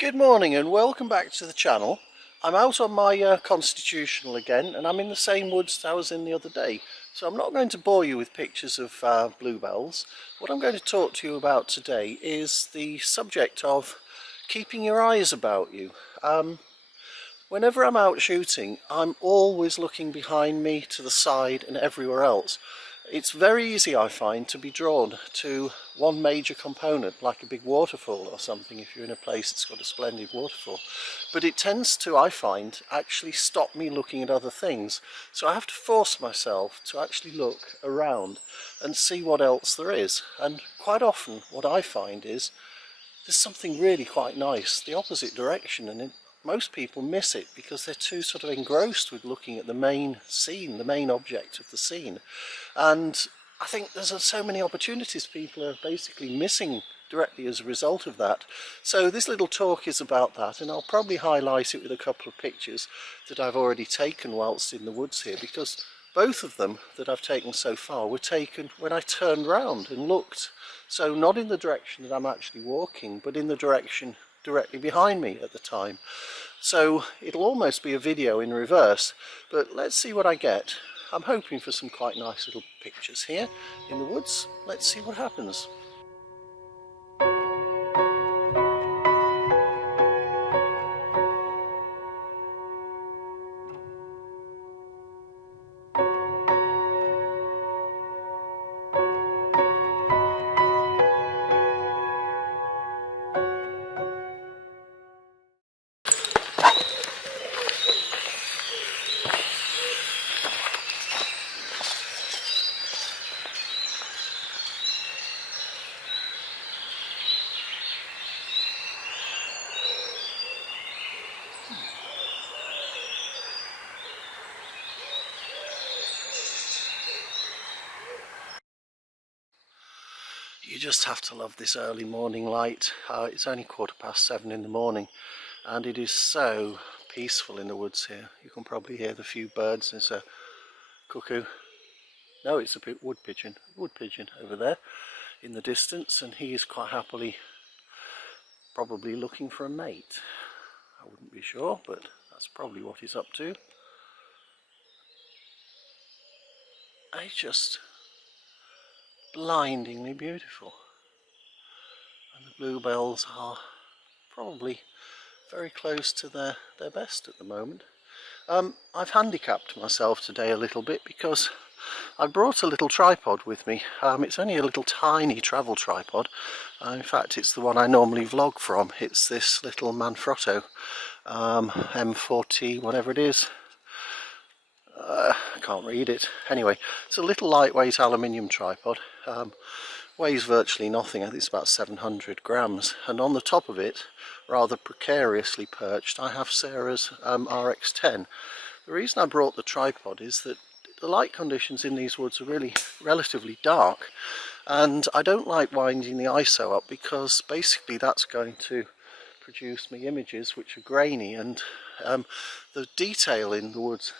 Good morning and welcome back to the channel. I'm out on my constitutional again, and I'm in the same woods that I was in the other day. So I'm not going to bore you with pictures of bluebells. What I'm going to talk to you about today is the subject of keeping your eyes about you. Whenever I'm out shooting, I'm always looking behind me, to the side and everywhere else. It's very easy, I find, to be drawn to one major component, like a big waterfall or something, if you're in a place that's got a splendid waterfall. But it tends to, I find, actually stop me looking at other things. So I have to force myself to actually look around and see what else there is. And quite often what I find is there's something really quite nice the opposite direction, and most people miss it because they're too sort of engrossed with looking at the main scene, the main object of the scene. And I think there's so many opportunities people are basically missing directly as a result of that. So this little talk is about that, and I'll probably highlight it with a couple of pictures that I've already taken whilst in the woods here, because both of them that I've taken so far were taken when I turned round and looked. So not in the direction that I'm actually walking, but in the direction directly behind me at the time. So it'll almost be a video in reverse, but let's see what I get. I'm hoping for some quite nice little pictures here in the woods. Let's see what happens. You just have to love this early morning light. It's only 7:15 in the morning, and it is so peaceful in the woods here. You can probably hear the few birds. There's a cuckoo. No, it's a wood pigeon over there in the distance, and he is quite happily probably looking for a mate. I wouldn't be sure, but that's probably what he's up to. It's just blindingly beautiful, and the bluebells are probably very close to their best at the moment. I've handicapped myself today a little bit because I brought a little tripod with me. It's only a little tiny travel tripod. In fact, it's the one I normally vlog from. It's this little Manfrotto M40, whatever it is. I can't read it. Anyway, it's a little lightweight aluminium tripod. Weighs virtually nothing. I think it's about 700 grams. And on the top of it, rather precariously perched, I have Sarah's RX10. The reason I brought the tripod is that the light conditions in these woods are really relatively dark, and I don't like winding the ISO up because basically that's going to produce me images which are grainy, and the detail in the woods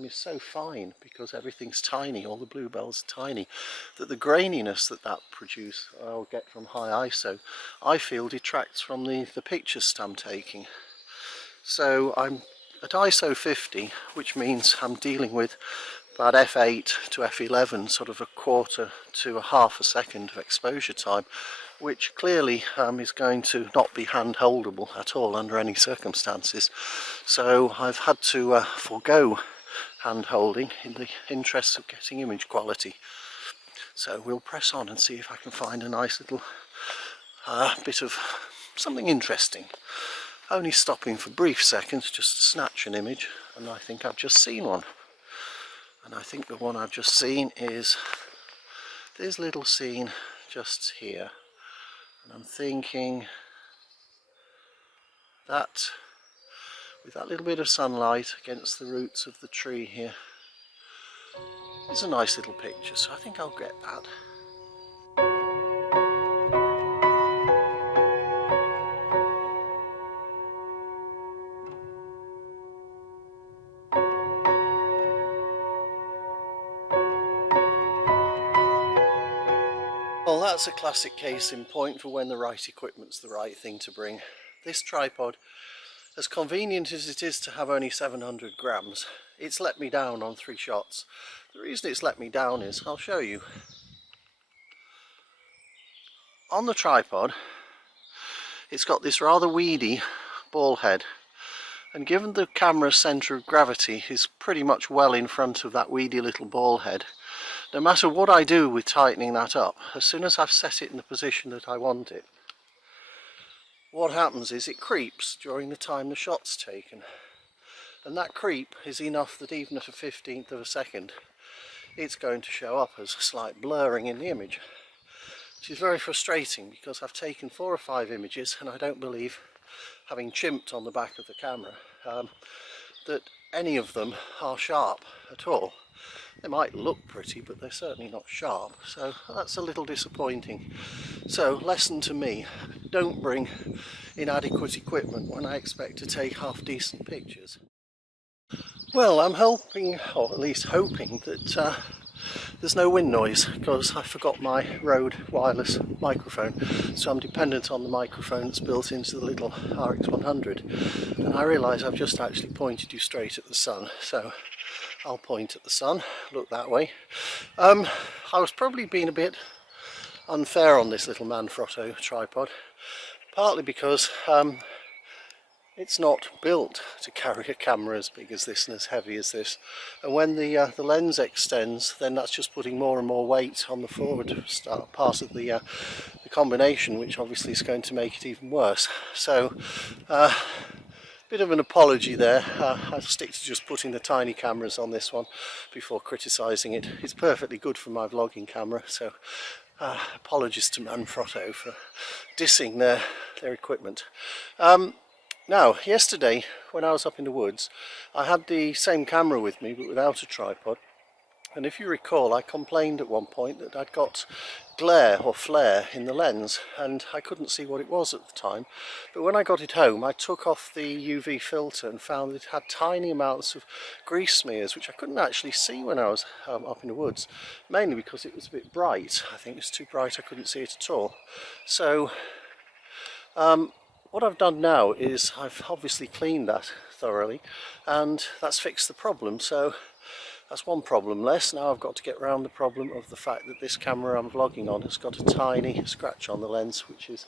is so fine because everything's tiny, all the bluebells are tiny, that the graininess that produce I'll get from high ISO, I feel detracts from the pictures that I'm taking. So I'm at ISO 50, which means I'm dealing with about f8 to f11, sort of a quarter to a half a second of exposure time, which clearly is going to not be hand holdable at all under any circumstances. So I've had to forego hand holding in the interest of getting image quality. So we'll press on and see if I can find a nice little bit of something interesting. Only stopping for brief seconds just to snatch an image, and I think I've just seen one. And I think the one I've just seen is this little scene just here. And I'm thinking that with that little bit of sunlight against the roots of the tree here, it's a nice little picture, so I think I'll get that. Well, that's a classic case in point for when the right equipment's the right thing to bring. this tripod, as convenient as it is to have only 700 grams, it's let me down on 3 shots. The reason it's let me down is, I'll show you. On the tripod, it's got this rather weedy ball head, and given the camera's centre of gravity is pretty much well in front of that weedy little ball head, no matter what I do with tightening that up, as soon as I've set it in the position that I want it, what happens is it creeps during the time the shot's taken. And that creep is enough that even at a 15th of a second, it's going to show up as a slight blurring in the image. Which is very frustrating because I've taken 4 or 5 images and I don't believe, having chimped on the back of the camera, that any of them are sharp at all. They might look pretty, but they're certainly not sharp, so that's a little disappointing. So, lesson to me, don't bring inadequate equipment when I expect to take half-decent pictures. Well, I'm hoping, or at least hoping, that there's no wind noise, because I forgot my Rode wireless microphone, so I'm dependent on the microphone that's built into the little RX100, and I realise I've just actually pointed you straight at the sun, so I'll point at the sun, look that way. I was probably being a bit unfair on this little Manfrotto tripod, partly because it's not built to carry a camera as big as this and as heavy as this, and when the lens extends, then that's just putting more and more weight on the forward part of the combination, which obviously is going to make it even worse. So bit of an apology there. I'll stick to just putting the tiny cameras on this one before criticising it. It's perfectly good for my vlogging camera, so apologies to Manfrotto for dissing their equipment. Now, yesterday when I was up in the woods, I had the same camera with me but without a tripod, and if you recall, I complained at one point that I'd got glare or flare in the lens and I couldn't see what it was at the time. But when I got it home, I took off the UV filter and found that it had tiny amounts of grease smears, which I couldn't actually see when I was up in the woods, mainly because it was a bit bright. I think it was too bright, I couldn't see it at all. So what I've done now is I've obviously cleaned that thoroughly, and that's fixed the problem. So that's one problem less. Now I've got to get around the problem of the fact that this camera I'm vlogging on has got a tiny scratch on the lens, which is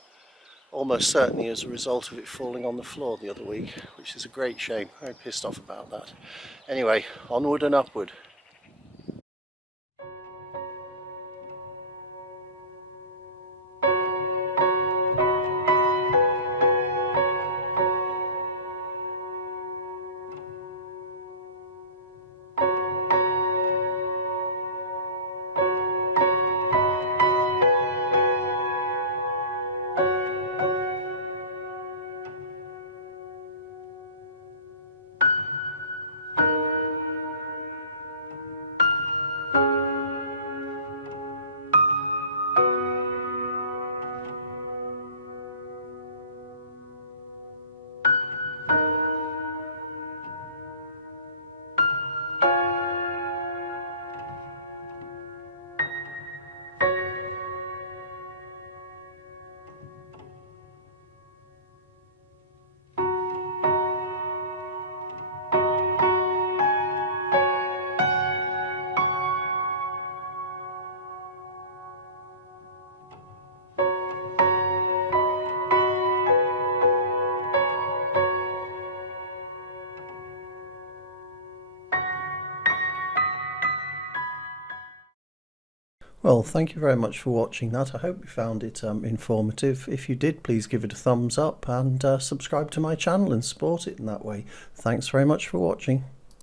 almost certainly as a result of it falling on the floor the other week, which is a great shame. I'm very pissed off about that. Anyway, onward and upward. Well, thank you very much for watching that. I hope you found it informative. If you did, please give it a thumbs up and subscribe to my channel and support it in that way. Thanks very much for watching.